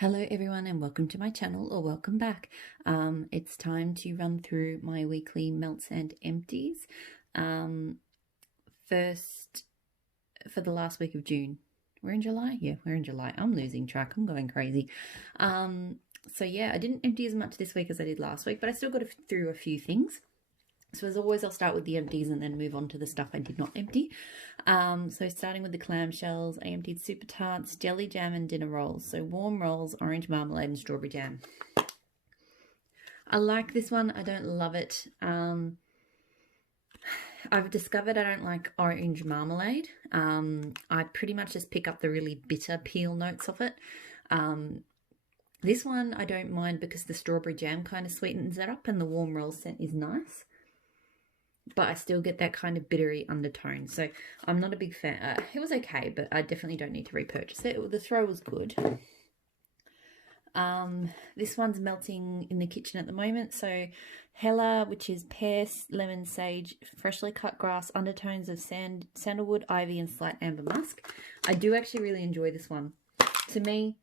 Hello everyone and welcome to my channel, or welcome back. It's time to run through my weekly melts and empties. First, for the last week of June. We're in July? Yeah, we're in July. I'm losing track. I'm going crazy. So yeah, I didn't empty as much this week as I did last week, but I still got through a few things. So as always, I'll start with the empties and then move on to the stuff I did not empty. So starting with the clamshells, I emptied Super Tarts, jelly jam and dinner rolls. So warm rolls, orange marmalade and strawberry jam. I like this one. I don't love it. I've discovered I don't like orange marmalade. I pretty much just pick up the really bitter peel notes of it. This one I don't mind because the strawberry jam kind of sweetens it up and the warm roll scent is nice. But I still get that kind of bittery undertone. So I'm not a big fan. It was okay, but I definitely don't need to repurchase it. The throw was good. This one's melting in the kitchen at the moment. So Hella, which is pear, lemon, sage, freshly cut grass, undertones of sandalwood, ivy, and slight amber musk. I do actually really enjoy this one. To me,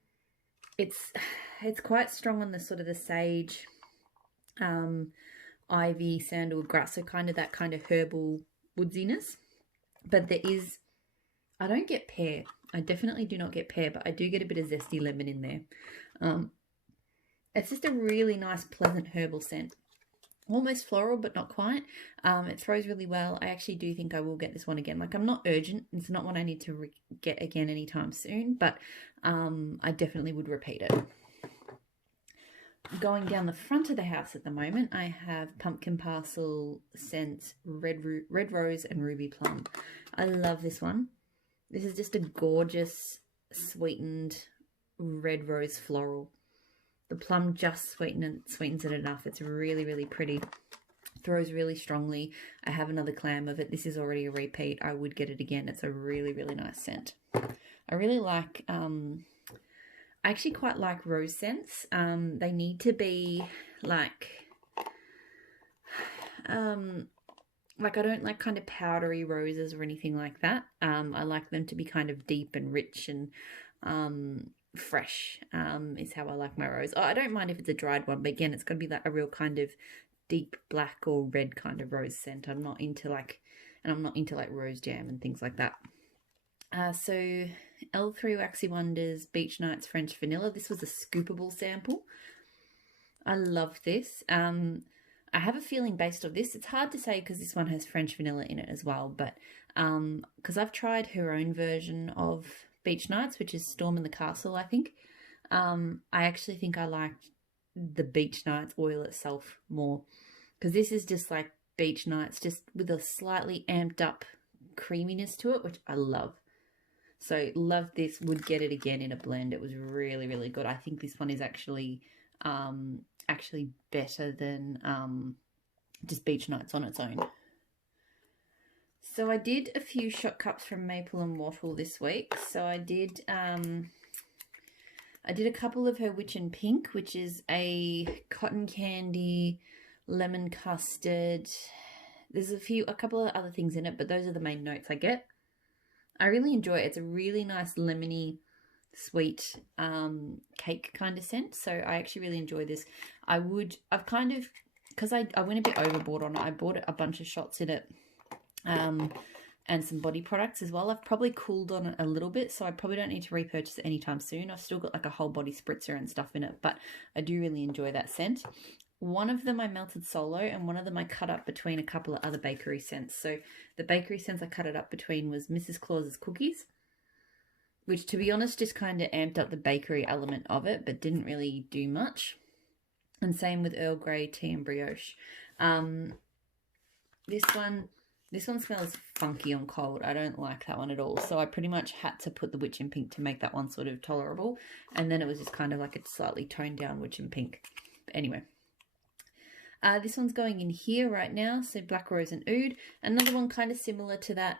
it's quite strong on the sort of the sage, ivy, sandalwood, grass, so kind of that kind of herbal woodsiness. But there is, I don't get pear. I definitely do not get pear, but I do get a bit of zesty lemon in there. It's just a really nice, pleasant herbal scent. Almost floral, but not quite. It throws really well. I actually do think I will get this one again. Like, I'm not urgent. It's not one I need to get again anytime soon, but I definitely would repeat it. Going down the front of the house at the moment, I have pumpkin parcel, scent, red rose and ruby plum. I love this one. This is just a gorgeous sweetened red rose floral. The plum just sweetens it enough. It's really, really pretty. Throws really strongly. I have another clam of it. This is already a repeat. I would get it again. It's a really, really nice scent. I really like... I actually quite like rose scents. They need to be like I don't like kind of powdery roses or anything like that. I like them to be kind of deep and rich and fresh is how I like my rose. Oh, I don't mind if it's a dried one, but again, it's got to be like a real kind of deep black or red kind of rose scent. I'm not into like rose jam and things like that. So L3 Waxy Wonders Beach Nights French Vanilla. This was a scoopable sample. I love this. I have a feeling based on this, it's hard to say because this one has French vanilla in it as well, but because I've tried her own version of Beach Nights, which is Storm in the Castle, I think. I actually think I liked the Beach Nights oil itself more, because this is just like Beach Nights, just with a slightly amped up creaminess to it, which I love. So love this, would get it again in a blend. It was really, really good. I think this one is actually better than just Beach Nights on its own. So I did a few shot cups from Maple and Wattle this week. So I did a couple of her Witch and Pink, which is a cotton candy, lemon custard. There's a couple of other things in it, but those are the main notes I get. I really enjoy it. It's a really nice lemony, sweet cake kind of scent. So I actually really enjoy this. Because I went a bit overboard on it. I bought a bunch of shots in it and some body products as well. I've probably cooled on it a little bit, so I probably don't need to repurchase it anytime soon. I've still got like a whole body spritzer and stuff in it, but I do really enjoy that scent. One of them I melted solo, and one of them I cut up between a couple of other bakery scents. So the bakery scents I cut it up between was Mrs. Claus's Cookies, which to be honest just kind of amped up the bakery element of it, but didn't really do much. And same with Earl Grey Tea and Brioche. This one smells funky on cold. I don't like that one at all. So I pretty much had to put the Witch and Pink to make that one sort of tolerable. And then it was just kind of like a slightly toned down Witch and Pink. But anyway. This one's going in here right now, so Black Rose and Oud. Another one kind of similar to that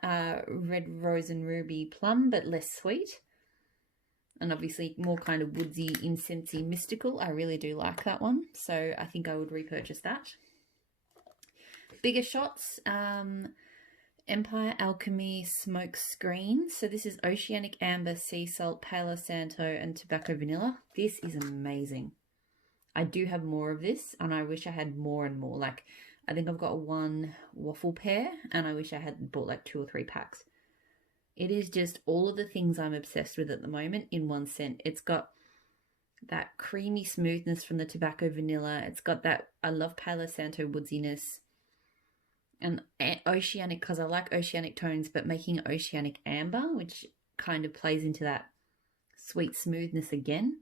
Red Rose and Ruby Plum, but less sweet. And obviously more kind of woodsy, incensey, mystical. I really do like that one, so I think I would repurchase that. Bigger shots. Empire Alchemy Smoke Screen. So this is Oceanic Amber, Sea Salt, Palo Santo, and Tobacco Vanilla. This is amazing. I do have more of this, and I wish I had more and more. Like, I think I've got one waffle pear, and I wish I had bought like 2 or 3 packs. It is just all of the things I'm obsessed with at the moment in one scent. It's got that creamy smoothness from the Tobacco Vanilla. It's got that, I love Palo Santo woodsiness. And oceanic, because I like oceanic tones, but making oceanic amber, which kind of plays into that sweet smoothness again.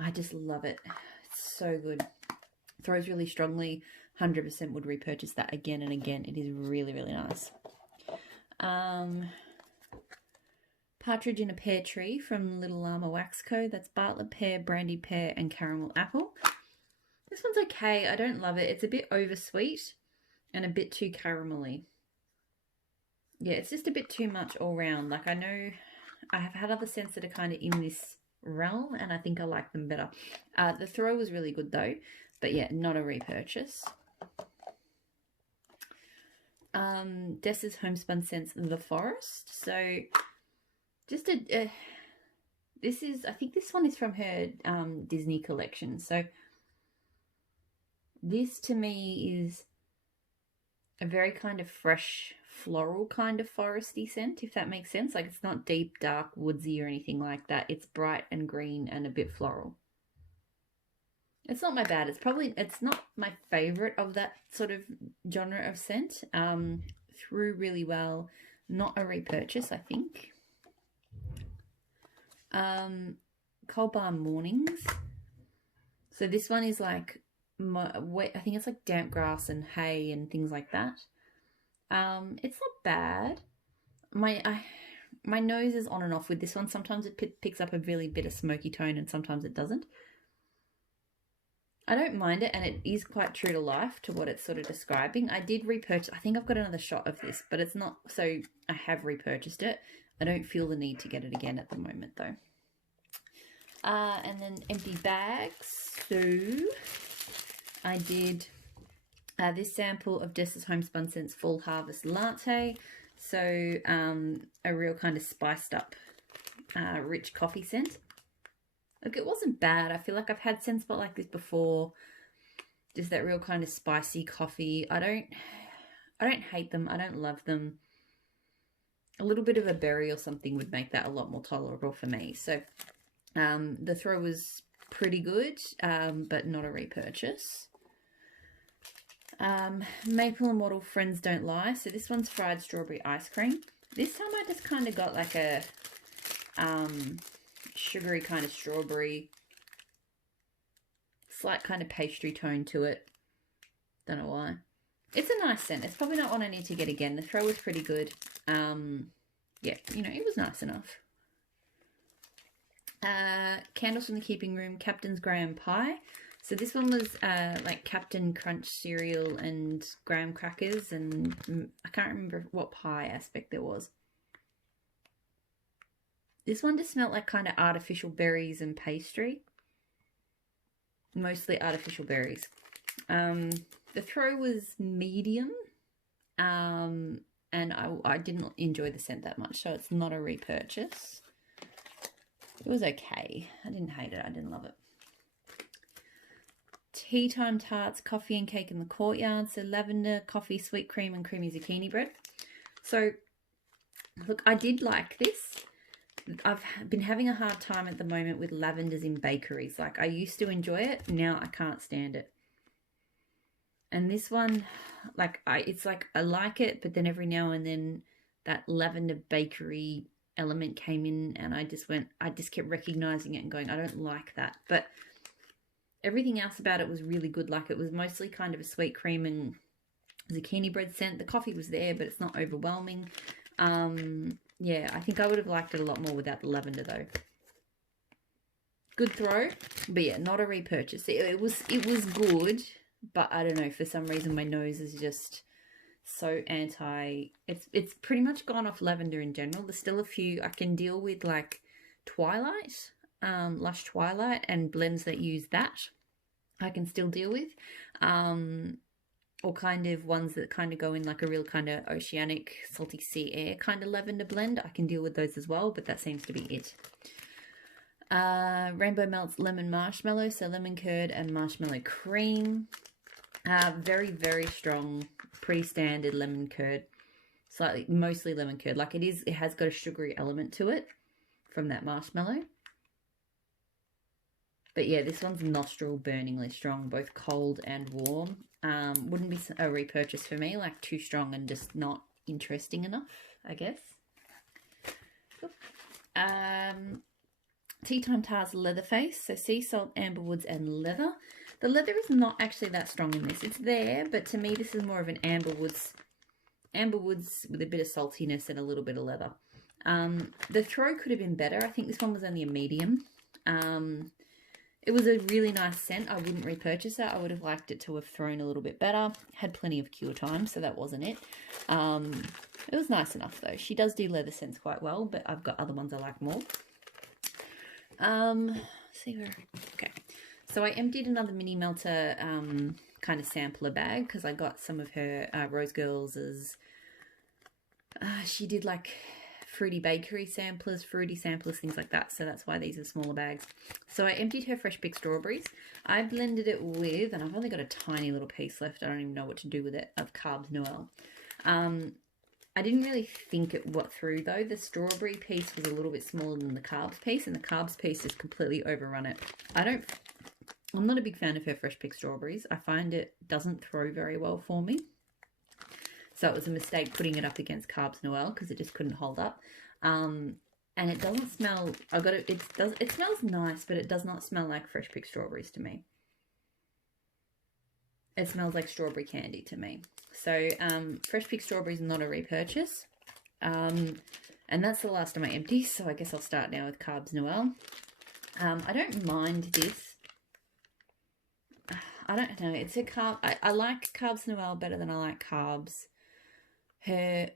I just love it. It's so good. Throws really strongly. 100% would repurchase that again and again. It is really, really nice. Partridge in a Pear Tree from Little Llama Wax Co. That's Bartlett pear, brandy pear, and caramel apple. This one's okay. I don't love it. It's a bit oversweet and a bit too caramelly. Yeah, it's just a bit too much all round. Like, I know I have had other scents that are kind of in this realm, and I think I like them better. The throw was really good though, but yeah, not a repurchase. Dessa's Homespun Scents The Forest. So just this is, I think this one is from her Disney collection. So this to me is a very kind of fresh floral kind of foresty scent, if that makes sense. Like, it's not deep, dark, woodsy or anything like that. It's bright and green and a bit floral. It's not my bad. It's not my favorite of that sort of genre of scent. Threw really well. Not a repurchase, I think. Cold Bar Mornings. So this one is like, I think it's like damp grass and hay and things like that. It's not bad. My nose is on and off with this one. Sometimes it picks up a really bit of smoky tone and sometimes it doesn't. I don't mind it, and it is quite true to life to what it's sort of describing. I did repurchase. I think I've got another shot of this, but it's not, so I have repurchased it. I don't feel the need to get it again at the moment though. And then Empty Bags. So I did this sample of Dessa's Homespun Scents Fall Harvest Latte. So a real kind of spiced up, rich coffee scent. Look, it wasn't bad. I feel like I've had scents like this before. Just that real kind of spicy coffee. I don't hate them. I don't love them. A little bit of a berry or something would make that a lot more tolerable for me. So the throw was pretty good, but not a repurchase. Maple and Wattle Friends Don't Lie. So this one's fried strawberry ice cream. This time I just kind of got like a sugary kind of strawberry, slight kind of pastry tone to it. Don't know why. It's a nice scent. It's probably not one I need to get again. The throw was pretty good. Yeah, you know, it was nice enough. Candles from the Keeping Room, Captain's Graham Pie. So this one was like Captain Crunch cereal and graham crackers, and I can't remember what pie aspect there was. This one just smelled like kind of artificial berries and pastry. Mostly artificial berries. The throw was medium, and I didn't enjoy the scent that much, so it's not a repurchase. It was okay. I didn't hate it. I didn't love it. Tea Time Tarts, Coffee and Cake in the Courtyard. So lavender, coffee, sweet cream, and creamy zucchini bread. So, look, I did like this. I've been having a hard time at the moment with lavenders in bakeries. Like, I used to enjoy it. Now I can't stand it. And this one, like, it's like I like it, but then every now and then that lavender bakery element came in, and I just kept recognizing it and going, I don't like that. But everything else about it was really good. Like, it was mostly kind of a sweet cream and zucchini bread scent. The coffee was there, but it's not overwhelming. Yeah, I think I would have liked it a lot more without the lavender though. Good throw, but yeah, not a repurchase. It was good, but I don't know, for some reason my nose is just so anti. It's pretty much gone off lavender in general. There's still a few I can deal with, like Twilight, Lush Twilight, and blends that use that I can still deal with. or kind of ones that kind of go in like a real kind of oceanic salty sea air kind of lavender blend, I can deal with those as well, but that seems to be it. Rainbow Melts Lemon Marshmallow, so lemon curd and marshmallow cream. Very, very strong, pretty standard lemon curd. Slightly, mostly lemon curd. Like it has got a sugary element to it from that marshmallow. But yeah, this one's nostril burningly strong, both cold and warm. Wouldn't be a repurchase for me, like too strong and just not interesting enough, I guess. Tea Time Tars Leatherface, so sea salt, amberwoods, and leather. The leather is not actually that strong in this. It's there, but to me this is more of an amberwoods with a bit of saltiness and a little bit of leather. The throw could have been better. I think this one was only a medium. It was a really nice scent. I wouldn't repurchase it. I would have liked it to have thrown a little bit better. Had plenty of cure time, so that wasn't it. It was nice enough though. She does do leather scents quite well, but I've got other ones I like more. See where, okay. So I emptied another mini melter kind of sampler bag because I got some of her Rose Girls' she did like fruity bakery samplers, fruity samplers, things like that. So that's why these are smaller bags. So I emptied her fresh picked strawberries. I blended it with, and I've only got a tiny little piece left. I don't even know what to do with it, of Carbs Noel. I didn't really think it got through though. The strawberry piece was a little bit smaller than the carbs piece, and the carbs piece has completely overrun it. I'm not a big fan of her fresh picked strawberries. I find it doesn't throw very well for me. So it was a mistake putting it up against Carbs Noel because it just couldn't hold up. And it doesn't smell, it smells nice, but it does not smell like fresh picked strawberries to me. It smells like strawberry candy to me. So fresh picked strawberries, not a repurchase. And that's the last of my empties. So I guess I'll start now with Carbs Noel. I don't mind this. I don't know. It's a carb. I like Carbs Noel better than I like Carbs. Her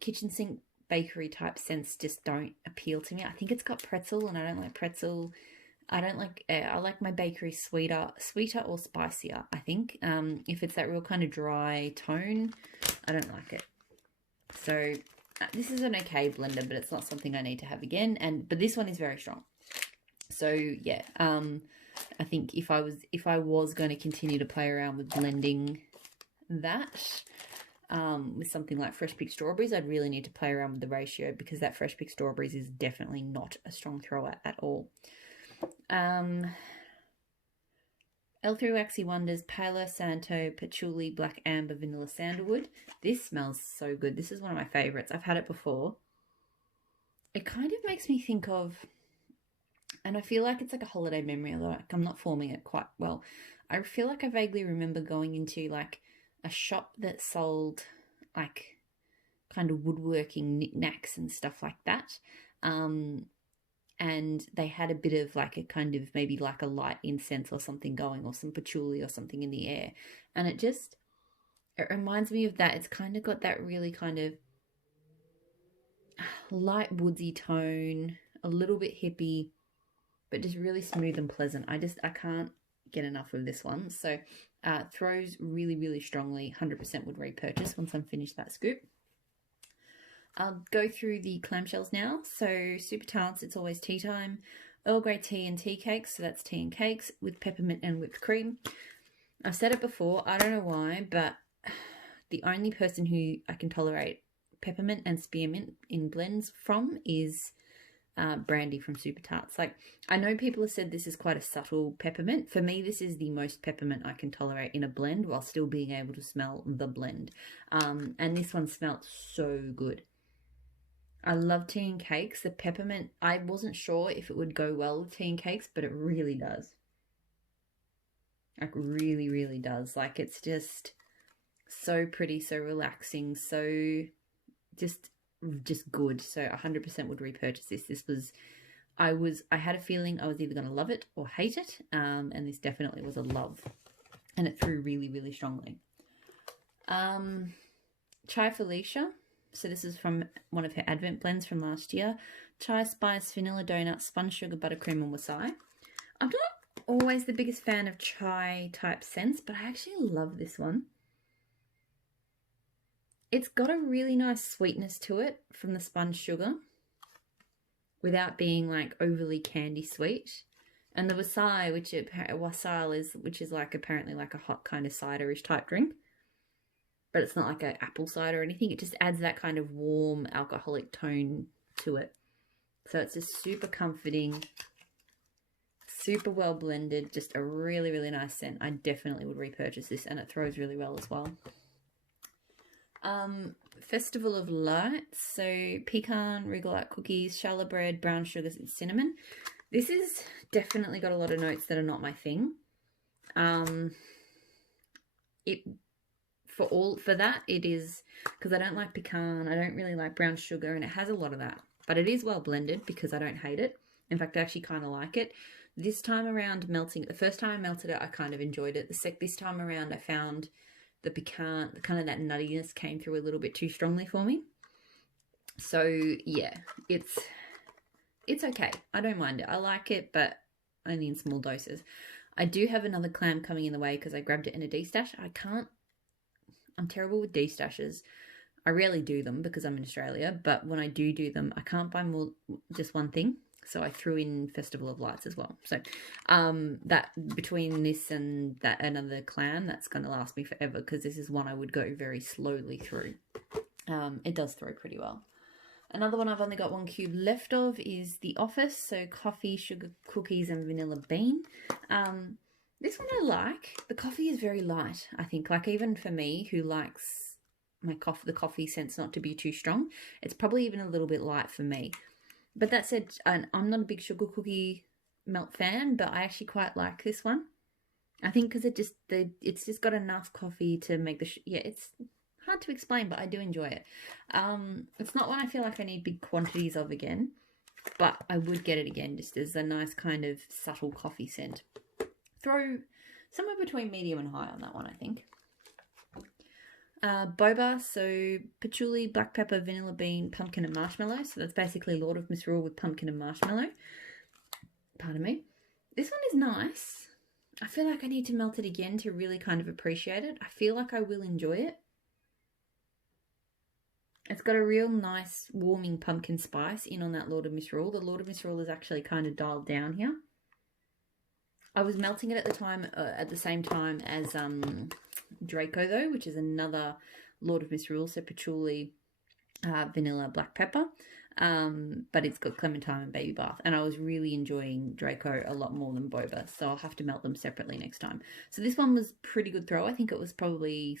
kitchen sink bakery type scents just don't appeal to me. I think it's got pretzel, and I don't like pretzel. I like my bakery sweeter or spicier, I think. If it's that real kind of dry tone, I don't like it. So this is an okay blender, but it's not something I need to have again. But this one is very strong. So yeah, I think if I was going to continue to play around with blending that with something like fresh picked strawberries, I'd really need to play around with the ratio, because that fresh picked strawberries is definitely not a strong thrower at all. L3 Waxy Wonders Palo Santo Patchouli Black Amber Vanilla Sandalwood. This smells so good. This is one of my favorites. I've had it before. It kind of makes me think of, and I feel like it's like a holiday memory, although like I'm not forming it quite well. I feel like I vaguely remember going into like a shop that sold like kind of woodworking knickknacks and stuff like that. And they had a bit of like a kind of maybe like a light incense or something going, or some patchouli or something in the air. And it reminds me of that. It's kind of got that really kind of light woodsy tone, a little bit hippie, but just really smooth and pleasant. I can't get enough of this one. So throws really, really strongly. 100% would repurchase once I'm finished that scoop. I'll go through the clamshells now. So Super Tarts, It's Always Tea Time. Earl Grey tea and tea cakes. So that's tea and cakes with peppermint and whipped cream. I've said it before, I don't know why, but the only person who I can tolerate peppermint and spearmint in blends from is Brandy from Super Tarts. Like, I know people have said this is quite a subtle peppermint. For me, this is the most peppermint I can tolerate in a blend while still being able to smell the blend. And this one smelled so good. I love tea and cakes. The peppermint, I wasn't sure if it would go well with tea and cakes, but it really does. Like, really, really does. Like, it's just so pretty, so relaxing, so just good. So 100% would repurchase this. This was, I had a feeling I was either going to love it or hate it. And this definitely was a love. And it threw really, really strongly. Chai Felicia. So this is from one of her Advent blends from last year. Chai Spice, Vanilla Donut, Spun Sugar, Buttercream, and Wasai. I'm not always the biggest fan of chai type scents, but I actually love this one. It's got a really nice sweetness to it from the spun sugar without being like overly candy sweet. And the wasai, which is like apparently like a hot kind of ciderish type drink, but it's not like an apple cider or anything. It just adds that kind of warm alcoholic tone to it. So it's just super comforting, super well blended, just a really, really nice scent. I definitely would repurchase this, and it throws really well as well. Festival of Lights, so pecan, regalite cookies, challah bread, brown sugars, and cinnamon. This is definitely got a lot of notes that are not my thing. For that it is, because I don't like pecan, I don't really like brown sugar, and it has a lot of that. But it is well blended because I don't hate it. In fact, I actually kind of like it. This time around melting, the first time I melted it, I kind of enjoyed it. This time around, I found the pecan, kind of that nuttiness came through a little bit too strongly for me. So yeah, it's okay. I don't mind it. I like it, but only in small doses. I do have another clam coming in the way because I grabbed it in a de-stash. I'm terrible with de-stashes. I rarely do them because I'm in Australia, but when I do them, I can't buy just one thing. So I threw in Festival of Lights as well. So that between this and that another clam, that's going to last me forever because this is one I would go very slowly through. It does throw pretty well. Another one I've only got 1 cube left of is The Office. So coffee, sugar, cookies, and vanilla bean. This one I like. The coffee is very light, I think. Like even for me who likes the coffee scents not to be too strong, it's probably even a little bit light for me. But that said, I'm not a big sugar cookie melt fan, but I actually quite like this one. I think because it's just got enough coffee to make it's hard to explain, but I do enjoy it. It's not one I feel like I need big quantities of again, but I would get it again just as a nice kind of subtle coffee scent. Throw somewhere between medium and high on that one, I think. Boba, so patchouli, black pepper, vanilla bean, pumpkin and marshmallow. So that's basically Lord of Misrule with pumpkin and marshmallow. Pardon me. This one is nice. I feel like I need to melt it again to really kind of appreciate it. I feel like I will enjoy it. It's got a real nice warming pumpkin spice in on that Lord of Misrule. The Lord of Misrule is actually kind of dialed down here. I was melting it at the same time as Draco though, which is another Lord of Misrule, so patchouli, vanilla, black pepper, but it's got clementine and baby bath, and I was really enjoying Draco a lot more than Boba, so I'll have to melt them separately next time. So this one was pretty good throw. I think it was probably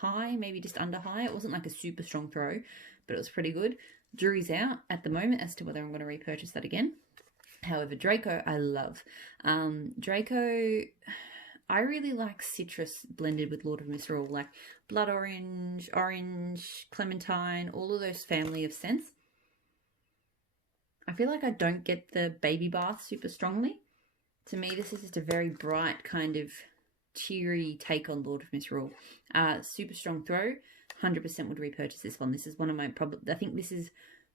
high, maybe just under high. It wasn't like a super strong throw, but it was pretty good. Jury's out at the moment as to whether I'm going to repurchase that again. However, Draco I love. Draco, I really like citrus blended with Lord of Misrule, like blood orange, clementine, all of those family of scents. I feel like I don't get the baby bath super strongly. To me, this is just a very bright kind of cheery take on Lord of Misrule. Super strong throw. 100% would repurchase this one. This is one of my I think this is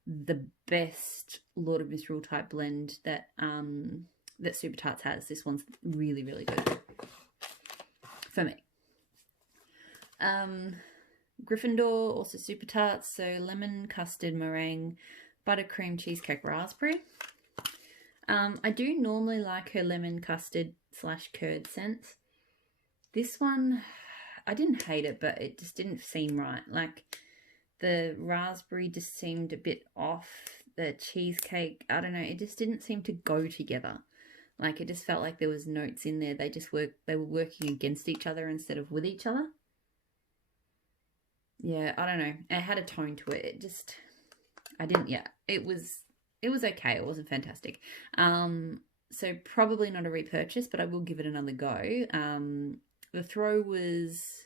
the best Lord of Misrule type blend that that Super Tarts has. This one's really, really good for me. Gryffindor, also Super Tarts, so lemon, custard, meringue, buttercream, cheesecake, raspberry. I do normally like her lemon custard / curd scents. This one, I didn't hate it, but it just didn't seem right. Like the raspberry just seemed a bit off. The cheesecake, I don't know, it just didn't seem to go together. Like it just felt like there was notes in there. They were working against each other instead of with each other. Yeah, I don't know. It had a tone to it. It was okay. It wasn't fantastic. So probably not a repurchase, but I will give it another go. The throw was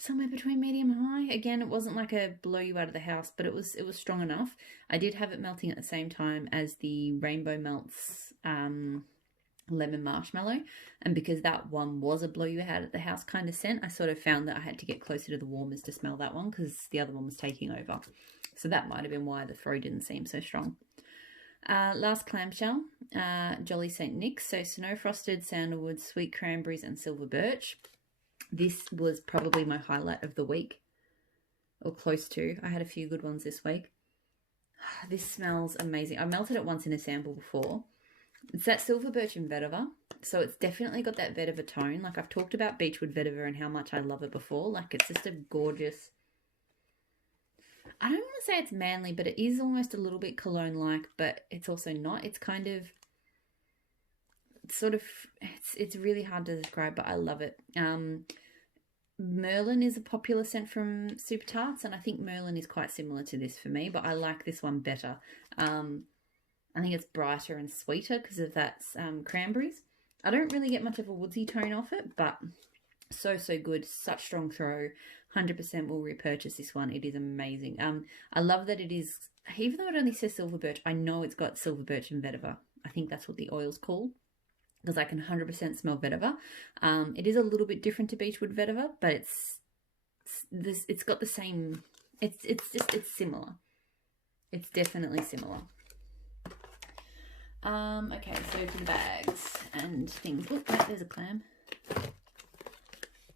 somewhere between medium and high. Again, it wasn't like a blow you out of the house, but it was strong enough. I did have it melting at the same time as the Rainbow Melts lemon marshmallow, and because that one was a blow you out of the house kind of scent, I sort of found that I had to get closer to the warmers to smell that one because the other one was taking over. So that might have been why the throw didn't seem so strong. Last clamshell, Jolly St. Nick's, so snow frosted, sandalwood, sweet cranberries, and silver birch. This was probably my highlight of the week. or close to. I had a few good ones this week. This smells amazing. I melted it once in a sample before. It's that silver birch and vetiver, so it's definitely got that vetiver tone. Like, I've talked about beechwood vetiver and how much I love it before. Like, it's just a gorgeous, I don't want to say it's manly, but it is almost a little bit cologne-like, but it's also not. It's kind of sort of, it's really hard to describe, but I love it. Merlin is a popular scent from Super Tarts, and I think Merlin is quite similar to this for me, but I like this one better. I think it's brighter and sweeter because of that cranberries. I don't really get much of a woodsy tone off it, but so good. Such strong throw. 100% will repurchase this one. It is amazing. I love that it is, even though it only says silver birch, I know it's got silver birch and vetiver. I think that's what the oil's called, because I can 100% smell vetiver. It is a little bit different to beechwood vetiver, but it's got the same. It's similar. It's definitely similar. Okay, so for the bags and things. Oh, wait, there's a clam.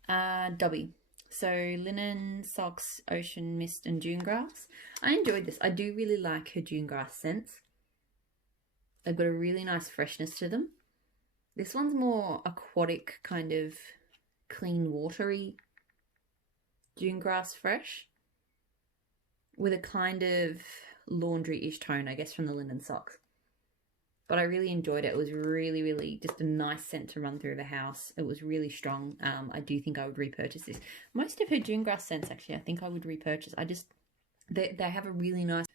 Dobby. So linen, socks, ocean mist, and dune grass. I enjoyed this. I do really like her dune grass scents. They've got a really nice freshness to them. This one's more aquatic, kind of clean, watery dune grass fresh, with a kind of laundry-ish tone, I guess, from the linen socks. But I really enjoyed it. It was really, really just a nice scent to run through the house. It was really strong. I do think I would repurchase this. Most of her dune grass scents, actually, I think I would repurchase. They have a really nice...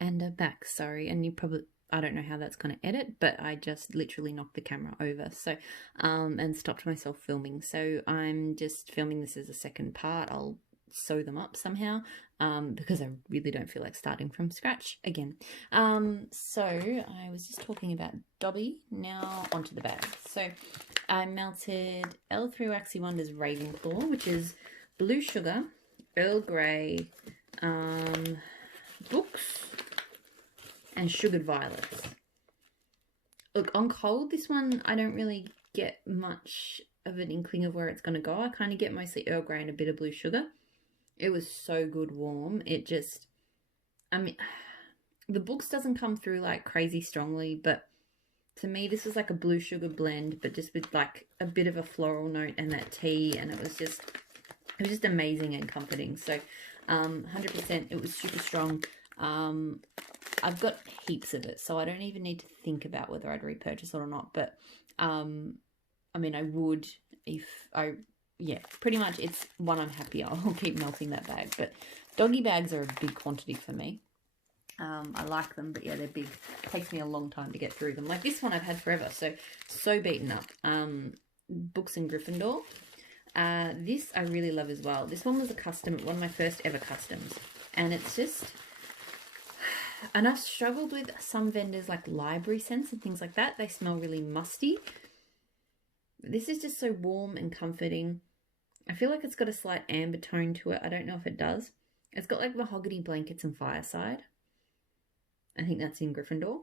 And a back, sorry. And you probably... I don't know how that's going to edit, but I just literally knocked the camera over. So, and stopped myself filming. So I'm just filming this as a second part. I'll sew them up somehow, because I really don't feel like starting from scratch again. So I was just talking about Dobby. Now onto the bag. So I melted L3 Waxy Wonders Ravenclaw, which is blue sugar, Earl Grey, books, and sugared violets. Look, on cold, this one I don't really get much of an inkling of where it's going to go. I kind of get mostly Earl Grey and a bit of blue sugar. It was so good warm. It just, I mean, the books doesn't come through like crazy strongly, but to me this was like a blue sugar blend, but just with like a bit of a floral note and that tea, and it was just amazing and comforting. So 100%, it was super strong. I've got heaps of it, so I don't even need to think about whether I'd repurchase it or not, but I mean, I would if I... Yeah, pretty much it's one I'm happy I'll keep melting that bag. But doggy bags are a big quantity for me. I like them, but yeah, they're big. It takes me a long time to get through them. Like this one I've had forever, so beaten up. Books in Gryffindor. This I really love as well. This one was a custom, one of my first ever customs. And it's just... And I've struggled with some vendors like library scents and things like that. They smell really musty. This is just so warm and comforting. I feel like it's got a slight amber tone to it. I don't know if it does. It's got like mahogany blankets and fireside. I think that's in Gryffindor.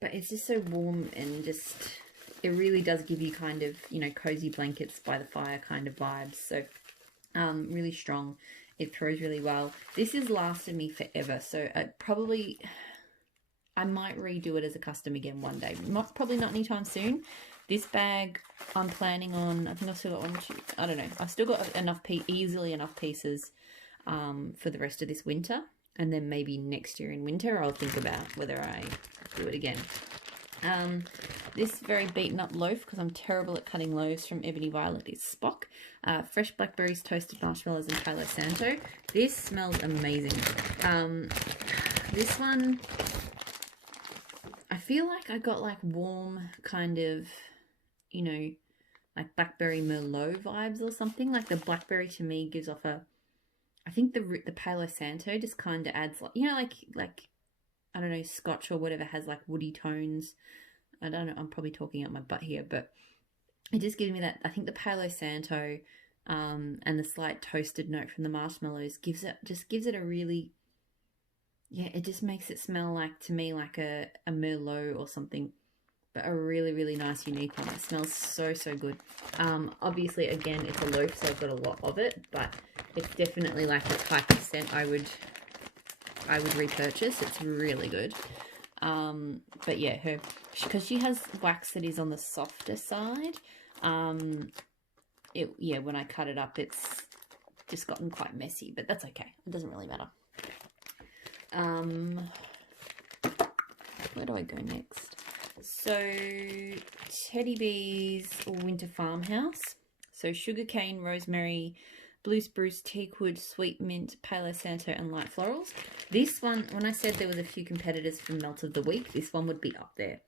But it's just so warm and just... It really does give you kind of, you know, cozy blankets by the fire kind of vibes. So, really strong. It throws really well. This has lasted me forever. So, I might redo it as a custom again one day. Probably not anytime soon. This bag, I'm planning on, I think I've still got one, two, I don't know. I've still got easily enough pieces for the rest of this winter. And then maybe next year in winter, I'll think about whether I do it again. This very beaten up loaf, because I'm terrible at cutting loaves, from Ebony Violet, is Spock. Fresh blackberries, toasted marshmallows, and Palo Santo. This smells amazing. This one, I feel like I got like warm kind of, you know, like blackberry Merlot vibes or something. Like the blackberry to me gives off a, I think the Palo Santo just kind of adds, like, you know, like I don't know, Scotch or whatever has like woody tones. I don't know, I'm probably talking out my butt here, but it just gives me that. I think the Palo Santo and the slight toasted note from the marshmallows gives it a really, yeah, it just makes it smell like, to me, like a Merlot or something. but a really, really nice, unique one. It smells so, so good. Obviously, again, it's a loaf, so I've got a lot of it, but it's definitely like the type of scent I would repurchase. It's really good. But yeah, because she has wax that is on the softer side. When I cut it up, it's just gotten quite messy, but that's okay. It doesn't really matter. Where do I go next? So, Teddy Bees Winter Farmhouse. So, sugarcane, rosemary, blue spruce, teakwood, sweet mint, palo santo, and light florals. This one, when I said there was a few competitors for Melt of the Week, this one would be up there.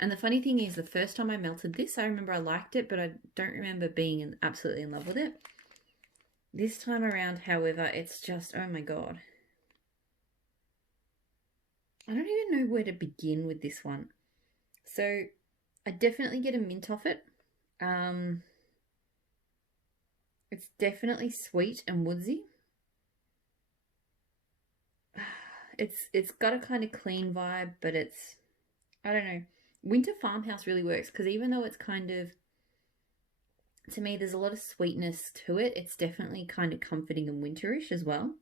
And the funny thing is, the first time I melted this, I remember I liked it, but I don't remember being absolutely in love with it. This time around, however, it's just, oh my god. I don't even know where to begin with this one. So, I definitely get a mint off it. It's definitely sweet and woodsy. It's got a kind of clean vibe, but it's, I don't know. Winter Farmhouse really works because even though it's kind of, to me, there's a lot of sweetness to it. It's definitely kind of comforting and winterish as well.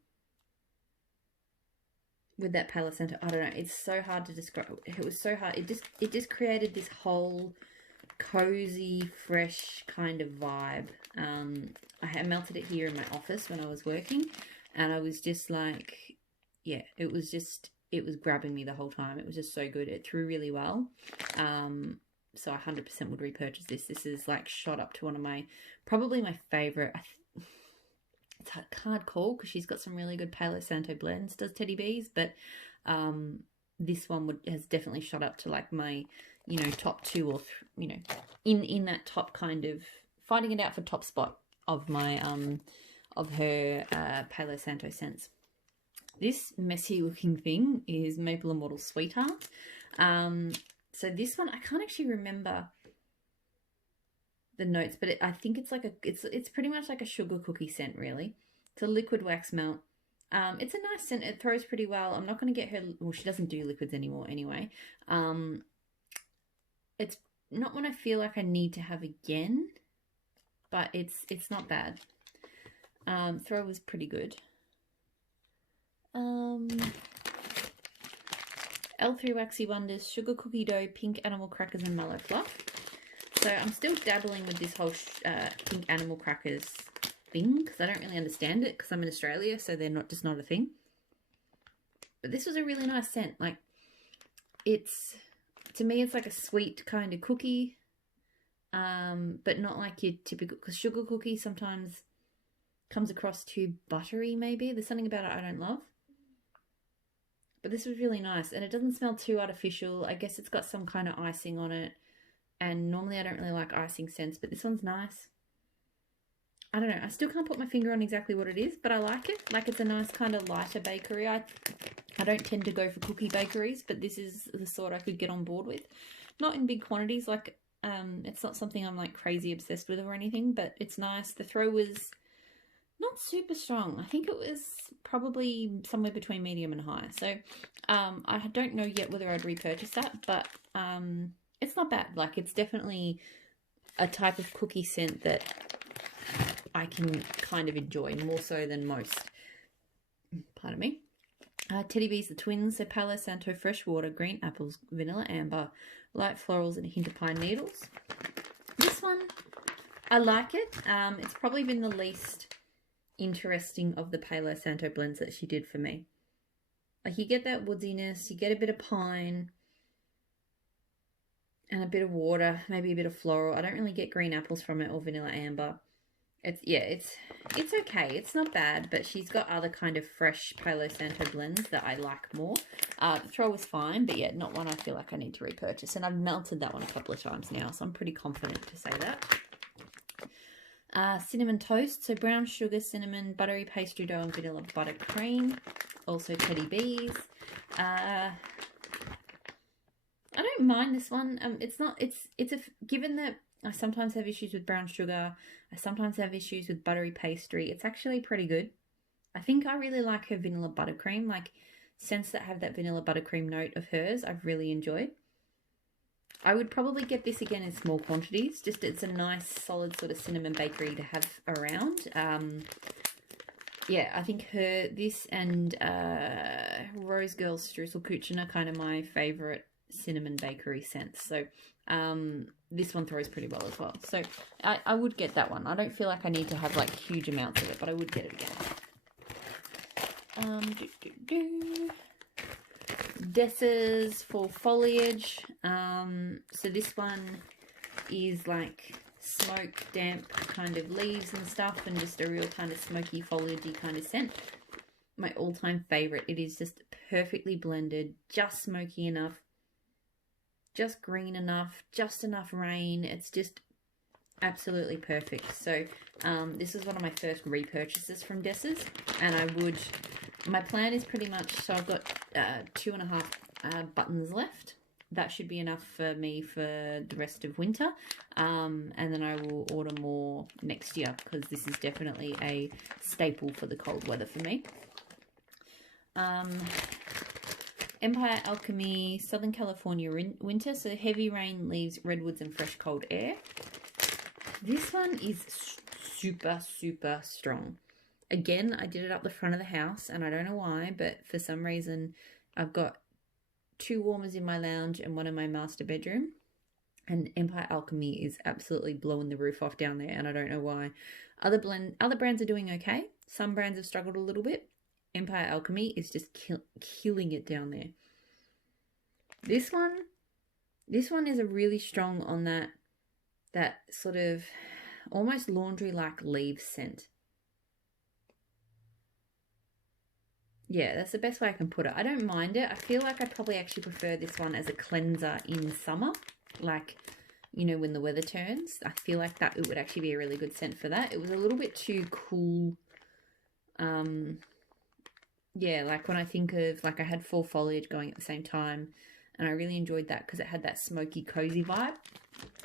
With that Palo Santo, I don't know. It's so hard to describe. It was so hard. It just created this whole cozy, fresh kind of vibe. I had melted it here in my office when I was working, and I was just like, yeah, it was grabbing me the whole time. It was just so good. It threw really well. So I 100% would repurchase this. This is like shot up to one of my, probably my favorite. It's a hard call because she's got some really good Palo Santo blends, does Teddy Bees, but this one has definitely shot up to like my, top two or in that top kind of fighting it out for top spot of my of her Palo Santo scents. This messy looking thing is Maple Immortal Sweetheart. So this one I can't actually remember the notes, but I think it's like it's pretty much like a sugar cookie scent, really. It's a liquid wax melt. It's a nice scent. It throws pretty well. I'm not going to get her, well, she doesn't do liquids anymore anyway. It's not one I feel like I need to have again, but it's not bad. Throw was pretty good. L3 Waxy Wonders, Sugar Cookie Dough, Pink Animal Crackers, and Mallow Fluff. So I'm still dabbling with this whole pink animal crackers thing because I don't really understand it because I'm in Australia, so they're not a thing. But this was a really nice scent. Like, to me, it's like a sweet kind of cookie, but not like your typical, because sugar cookie sometimes comes across too buttery, maybe. There's something about it I don't love. But this was really nice, and it doesn't smell too artificial. I guess it's got some kind of icing on it. And normally I don't really like icing scents, but this one's nice. I don't know. I still can't put my finger on exactly what it is, but I like it. Like, it's a nice kind of lighter bakery. I don't tend to go for cookie bakeries, but this is the sort I could get on board with. Not in big quantities. Like, it's not something I'm like crazy obsessed with or anything, but it's nice. The throw was not super strong. I think it was probably somewhere between medium and high. So I don't know yet whether I'd repurchase that, but it's not bad. Like, it's definitely a type of cookie scent that I can kind of enjoy more so than most. Pardon me. Teddy Bees, the twins. So Palo Santo, fresh water, green apples, vanilla amber, light florals, and a hint of pine needles. This one, I like it. It's probably been the least interesting of the Palo Santo blends that she did for me. Like, you get that woodiness, you get a bit of pine, and a bit of water, maybe a bit of floral. I don't really get green apples from it or vanilla amber. It's okay. It's not bad, but she's got other kind of fresh Palo Santo blends that I like more. The throw was fine, but yeah, not one I feel like I need to repurchase. And I've melted that one a couple of times now, so I'm pretty confident to say that. Cinnamon toast, so brown sugar, cinnamon, buttery pastry dough, and vanilla buttercream. Also Teddy Bees. I don't mind this one. Given that I sometimes have issues with brown sugar, I sometimes have issues with buttery pastry, it's actually pretty good. I think I really like her vanilla buttercream. Like, scents that have that vanilla buttercream note of hers, I've really enjoyed. I would probably get this again in small quantities. Just it's a nice, solid sort of cinnamon bakery to have around. Yeah, I think this and Rose Girl Streuselkuchen are kind of my favourite cinnamon bakery scents. So this one throws pretty well as well. So I would get that one. I don't feel like I need to have like huge amounts of it, but I would get it again. Dessa's for foliage. So this one is like smoke, damp kind of leaves and stuff, and just a real kind of smoky foliagey kind of scent. My all-time favorite. It is just perfectly blended, just smoky enough, just green enough, just enough rain. It's just absolutely perfect. So this is one of my first repurchases from Dessa's, and my plan is pretty much, so I've got 2.5 buttons left. That should be enough for me for the rest of winter. And then I will order more next year, because this is definitely a staple for the cold weather for me. Empire Alchemy, Southern California winter. So heavy rain leaves redwoods and fresh cold air. This one is super, super strong. Again, I did it up the front of the house, and I don't know why, but for some reason I've got 2 warmers in my lounge and one in my master bedroom, and Empire Alchemy is absolutely blowing the roof off down there, and I don't know why. Other brands are doing okay. Some brands have struggled a little bit. Empire Alchemy is just killing it down there. This one is a really strong on that sort of almost laundry-like leaf scent. Yeah, that's the best way I can put it. I don't mind it. I feel like I probably actually prefer this one as a cleanser in summer. Like, you know, when the weather turns. I feel like that it would actually be a really good scent for that. It was a little bit too cool. Yeah, like when I think of, like I had fall foliage going at the same time, and I really enjoyed that because it had that smoky, cozy vibe.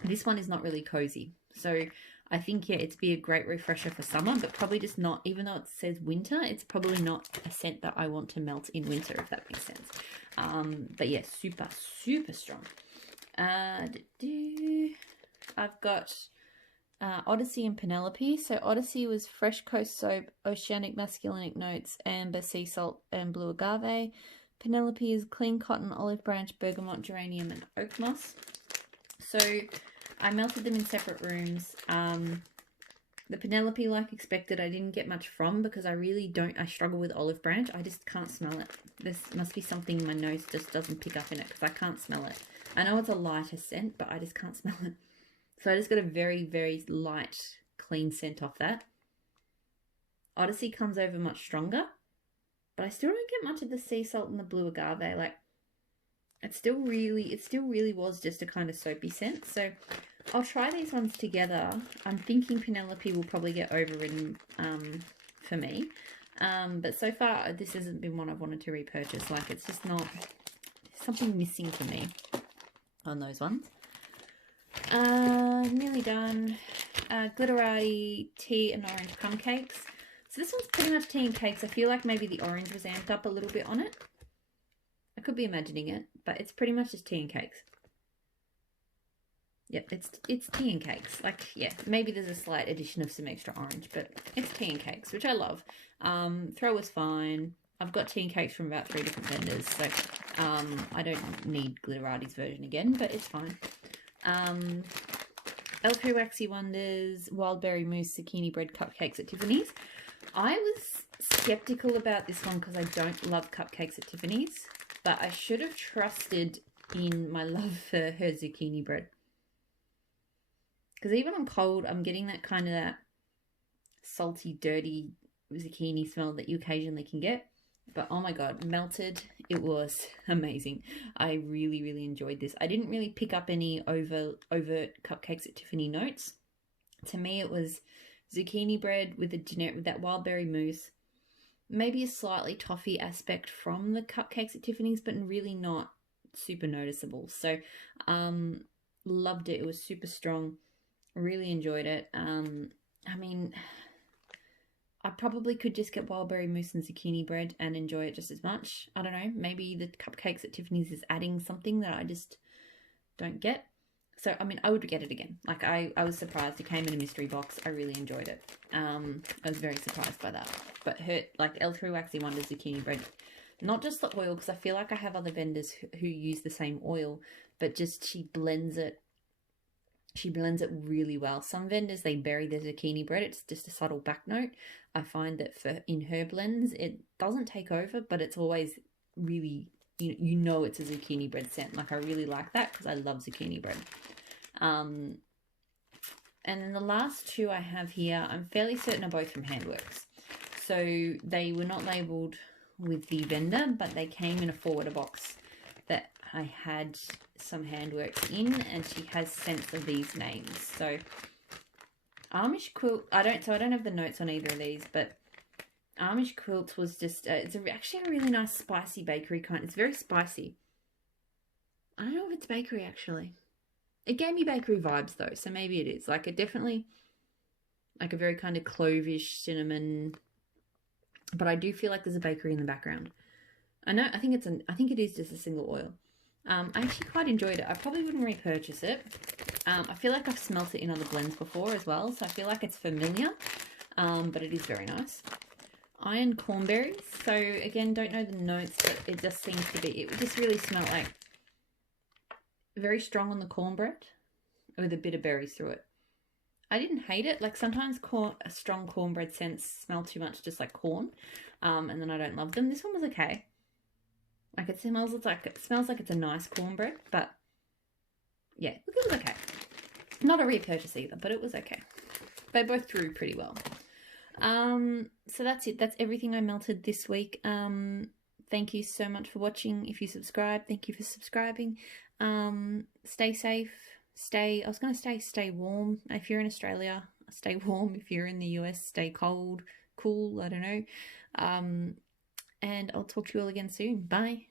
This one is not really cozy. So I think, yeah, it'd be a great refresher for summer, but probably just not, even though it says winter, it's probably not a scent that I want to melt in winter, if that makes sense. But yeah, super, super strong. I've got Odyssey and Penelope. So Odyssey was fresh coast soap, oceanic masculinic notes, amber, sea salt, and blue agave. Penelope is clean cotton, olive branch, bergamot, geranium, and oak moss. So I melted them in separate rooms. The Penelope, like expected, I didn't get much from because I struggle with olive branch. I just can't smell it. This must be something my nose just doesn't pick up in it because I can't smell it. I know it's a lighter scent, but I just can't smell it. So I just got a very, very light, clean scent off that. Odyssey comes over much stronger, but I still don't get much of the sea salt and the blue agave. Like, it still really was just a kind of soapy scent. So I'll try these ones together. I'm thinking Penelope will probably get overridden for me. But so far, this hasn't been one I've wanted to repurchase. Like, it's just not, something missing for me on those ones. Nearly done. Glitterati tea and orange crumb cakes. So this one's pretty much tea and cakes. I feel like maybe the orange was amped up a little bit on it. I could be imagining it, but it's pretty much just tea and cakes. Yep, it's tea and cakes. Like, yeah, maybe there's a slight addition of some extra orange, but it's tea and cakes, which I love. Throw was fine. I've got tea and cakes from about 3 different vendors, so I don't need Glitterati's version again, but it's fine. L3 Waxy Wonders, Wild Berry Mousse, Zucchini Bread Cupcakes at Tiffany's. I was skeptical about this one because I don't love cupcakes at Tiffany's, but I should have trusted in my love for her zucchini bread. Because even on cold, I'm getting that kind of that salty, dirty zucchini smell that you occasionally can get. But oh my god, melted, it was amazing. I really, really enjoyed this. I didn't really pick up any overt cupcakes at Tiffany notes. To me, it was zucchini bread with that wild berry mousse. Maybe a slightly toffee aspect from the cupcakes at Tiffany's, but really not super noticeable. So, loved it. It was super strong. Really enjoyed it. I mean, I probably could just get wild berry mousse and zucchini bread and enjoy it just as much. I don't know. Maybe the cupcakes at Tiffany's is adding something that I just don't get. So, I mean, I would get it again. Like, I was surprised. It came in a mystery box. I really enjoyed it. I was very surprised by that. But her, like, L3 Waxy Wonder zucchini bread, not just the oil, because I feel like I have other vendors who use the same oil, but just she blends it really well. Some vendors, they bury their zucchini bread. It's just a subtle back note. I find that in her blends, it doesn't take over, but it's always really, you know it's a zucchini bread scent. Like, I really like that because I love zucchini bread. And then the last two I have here, I'm fairly certain are both from Handworks. So they were not labelled with the vendor, but they came in a forwarder box that I had some Handworks in, and she has scents of these names. So Amish Quilt, I don't have the notes on either of these, but Amish Quilt was just, it's actually a really nice spicy bakery kind. It's very spicy. I don't know if it's bakery actually. It gave me bakery vibes though, so maybe it is. Like, it definitely, like a very kind of clovish cinnamon, but I do feel like there's a bakery in the background. I think it is just a single oil. I actually quite enjoyed it. I probably wouldn't repurchase it. I feel like I've smelt it in other blends before as well, so I feel like it's familiar, but it is very nice. Iron Cornberries. So again, don't know the notes, but it just seems to be, it just really smelled like very strong on the cornbread with a bit of berries through it. I didn't hate it. Like, sometimes strong cornbread scents smell too much, just like corn, and then I don't love them. This one was okay. Like, it smells like it's a nice cornbread, but yeah, it was okay. Not a repurchase either, but it was okay. They both grew pretty well. So that's it. That's everything I melted this week. Thank you so much for watching. If you subscribe, thank you for subscribing. Stay safe. Stay warm. If you're in Australia, stay warm. If you're in the US, stay cool. I don't know. And I'll talk to you all again soon. Bye.